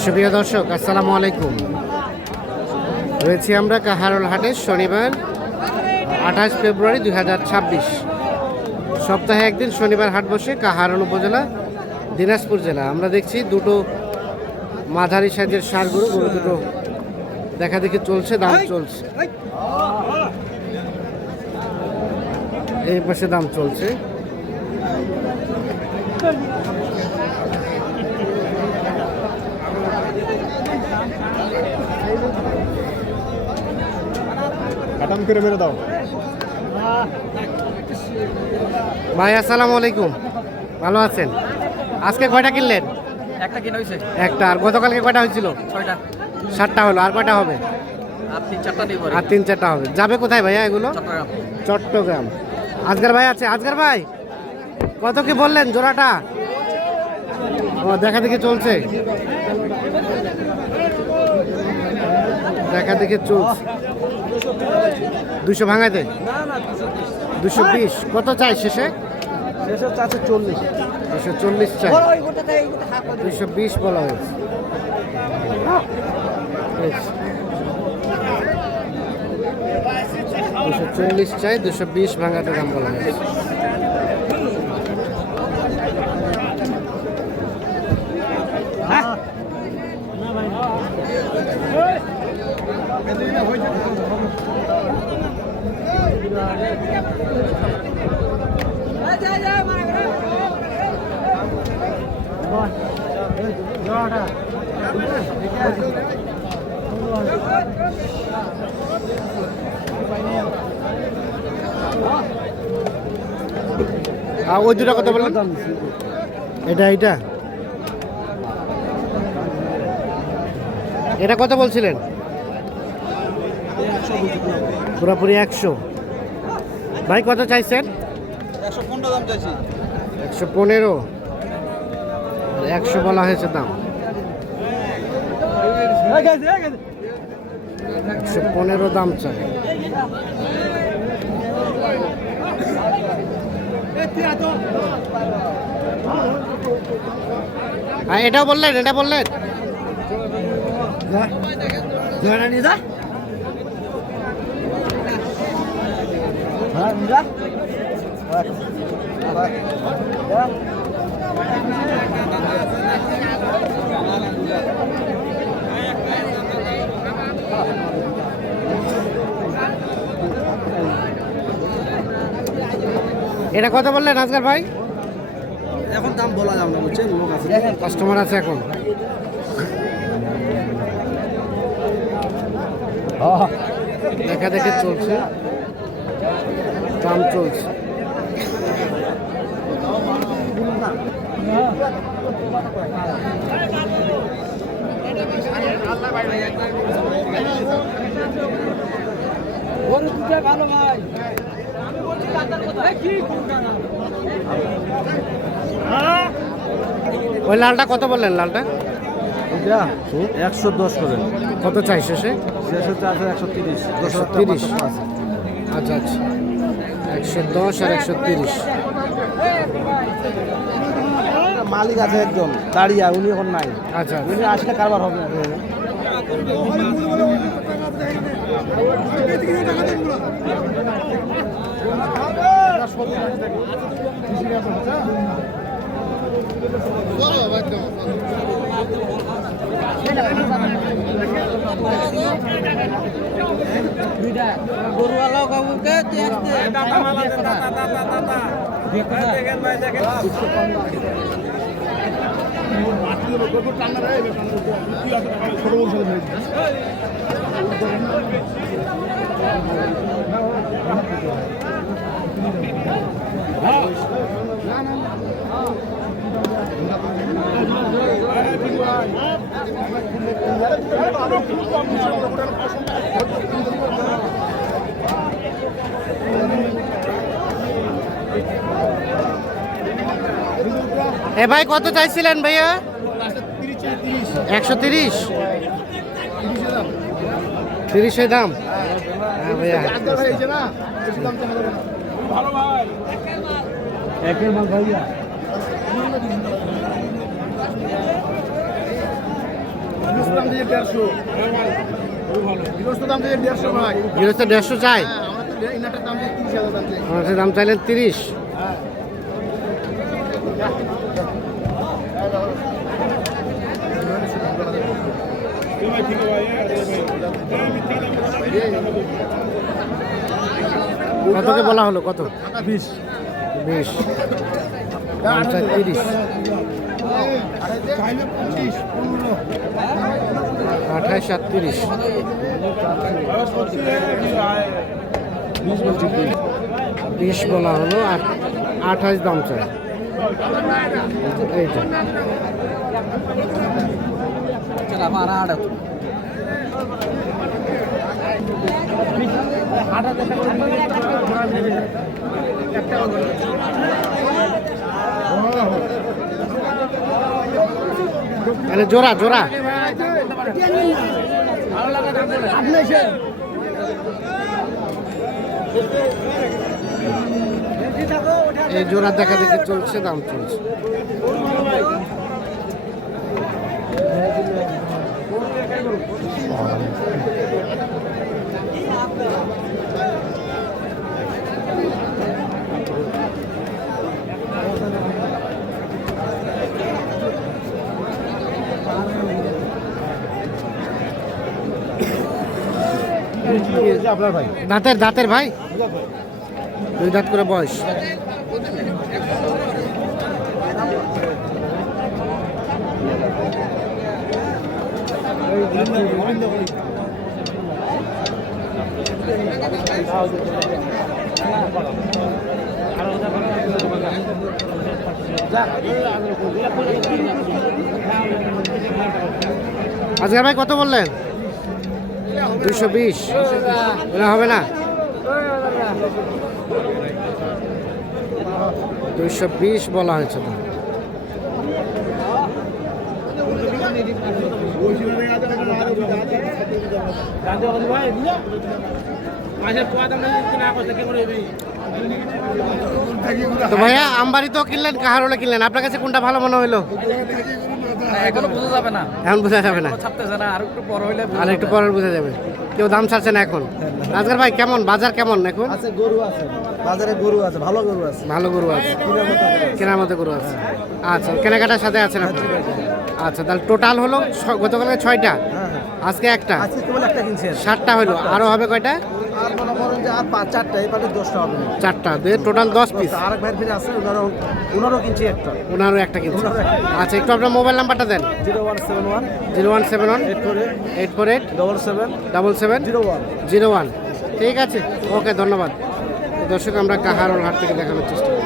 সুপ্রিয় দর্শক, আসসালামু আলাইকুম। রয়েছি আমরা কাহারোল হাটে, শনিবার 28 ফেব্রুয়ারি 2026। সপ্তাহে একদিন শনিবার হাট বসে কাহারোল উপজেলা, দিনাজপুর জেলা। আমরা দেখছি দুটো মাঝারি সাইজের ষাঁড় গরু দুটো দেখা দেখি চলছে, দাম চলছে। এই পাশে দাম চলছে। করে মেরে দাও ভাই, আসসালামু আলাইকুম। ভালো আছেন? আজকে কয়টা কিনলেন? একটা কিনা হয়েছে, একটা। আর গতকালকে কয়টা হয়েছিল? 6টা। 7টা হলো। আর কয়টা হবে? আর 3-4টা নিব। আর 3-4টা হবে। যাবে কোথায় ভাইয়া এগুলো? চট্টগ্রাম। চট্টগ্রাম। আজকের ভাই আছে? আজকের ভাই কত কি বললেন জোড়াটা? ও, দেখা দেখি চলছে, দেখা দেখি চলছে। 200 ভাঙাতে? 220। কত চাই শেষে? শেষে চাচ্ছে 40। 240 চাই। 220 বলা হয়েছে। 240 চাই, 220 ভাঙাতে দাম বলা হয়েছে। ওই দুটা কত বললেন? এটা এটা কত বলছিলেন? পুরোপুরি 100। ভাই কত চাইছেন? 115 দাম চাইছি। 115। 100 বলা হয়েছে দাম। 115 দাম চাই। এটাও বললেন? এটা বললেন? এটা কত বললেন আজকাল ভাই? এখন দাম বলা যাবে না, বুঝছেন? লোক আছে, কাস্টমার আছে এখন। দেখা দেখে চলছে, দাম চলছে। ভালো ভাই, ওই লালটা কত বললেন? লালটা 110 করে। কত চাই শেষে? শেষে চাচ্ছে 130। 130। আচ্ছা আচ্ছা, 110 আর 130। মালিক আছে একজন দাঁড়িয়ে, উনি এখন নাই। আচ্ছা, উনি আসলে কারবার হবে। গরুওয়ালা কাকুকে এ ভাই কত চাইছিলেন ভাইয়া? 130। 30 দাম। হ্যাঁ ভাইয়া, একের মাল ভাইয়া গৃহস্থ 150 চাই, আমাদের দাম চাইলেন 30। কতকে বলা হলো? কত? 20। দাম চাই 30। 28 আর 30। 20 বলা হলো আর 28 দাম চাই। এইটা মানে জোড়া জোড়া এই জোড়া দেখা দেখে চলছে, দাম চলছে। আপনার ভাই দাঁতের ভাই, 2 দাঁত করে বয়স। আজকের ভাই কত বললেন? 220 হবে না? 220 বলা হয়েছে তো। তো ভাইয়া আমবাড়ি তো কিনলেন, কাহারোলে কিনলেন, আপনার কাছে কোনটা ভালো মনে হইলো? এখনো বোঝা যাবে না, এখন বোঝা যাবে না, ছাপতেছে না, আর একটু বড় হইলে আর একটু পরে বোঝা যাবে। কেউ দাম ছাড়ছে না এখন। আজকের ভাই কেমন বাজার, কেমন এখন? আছে গরু আছে, বাজারে গরু আছে, ভালো গরু আছে, ভালো গরু আছে, কেনার মতো গরু আছে। আচ্ছা, কেনাকাটার সাথে আছেন আপনি? আচ্ছা, তাহলে টোটাল হলো গতকালকে 6টা, আজকে একটা, আজকে কেবল একটা কিনছি। 7টা হলো, আরো হবে কয়টা? আর মনে করেন যে আর 4টা, এবারে 10টা হবে না। 4টা দিয়ে টোটাল 10 পিস। আরেক ভাইয়ের ফিরে আছে, ওনারও কিনছি একটা। ওনারও একটা কিনছে। আচ্ছা, একটু আপনার মোবাইল নাম্বারটা দেন। 0171 0171 848 848 77 77 01। ঠিক আছে, ওকে, ধন্যবাদ। দর্শক, আমরা কাহারোল হাট থেকে দেখানোর চেষ্টা করি।